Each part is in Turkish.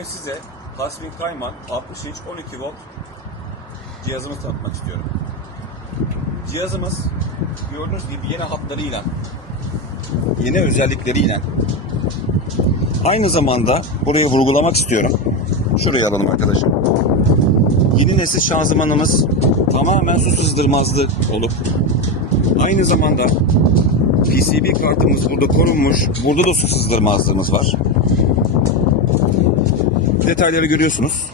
Bugün size Hasbin Kayman 60 inç 12 volt cihazımızı tanıtmak istiyorum. Cihazımız gördüğünüz gibi yeni hatlarıyla, yeni özellikleriyle aynı zamanda burayı vurgulamak istiyorum. Şurayı alalım arkadaşım. Yeni nesil şanzımanımız tamamen su sızdırmazlı olup aynı zamanda PCB kartımız burada korunmuş. Burada da su sızdırmazlığımız var. Detayları görüyorsunuz.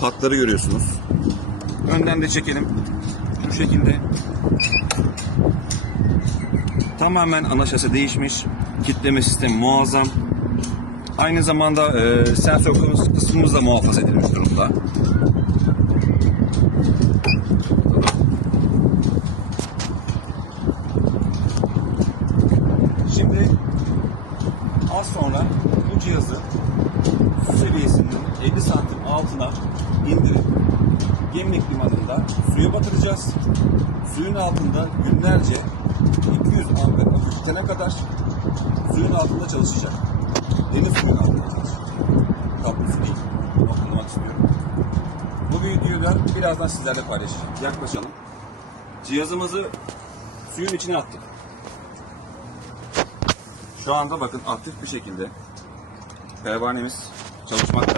Hatları görüyorsunuz. Önden de çekelim. Şu şekilde. Tamamen ana şase değişmiş. Kitleme sistemi muazzam. Aynı zamanda e, sensör kısmımız- da muhafaza edilmiş durumda. Şimdi az sonra bu cihazı su seviyesinin 50 santim altına indirip Gemlik limanında suya batıracağız. Suyun altında günlerce 200 amper tutana kadar suyun altında çalışacak. Deniz suyun altında çalışacak. Kaplı su değil. Bunu vurgulamak istiyorum. Bu videoyu da birazdan sizlerle paylaşacağım. Yaklaşalım. Cihazımızı suyun içine attık. Şu anda bakın aktif bir şekilde pervanemiz çalışmakta.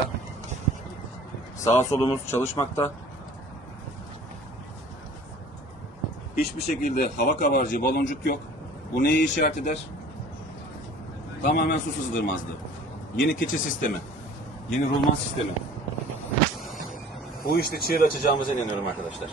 Sağ solumuz çalışmakta. Hiçbir şekilde hava kabarcığı baloncuk yok. Bu neyi işaret eder? Tamamen su sızdırmazlığı. Yeni keçe sistemi. Yeni rulman sistemi. Bu işte çığır açacağımıza inanıyorum arkadaşlar.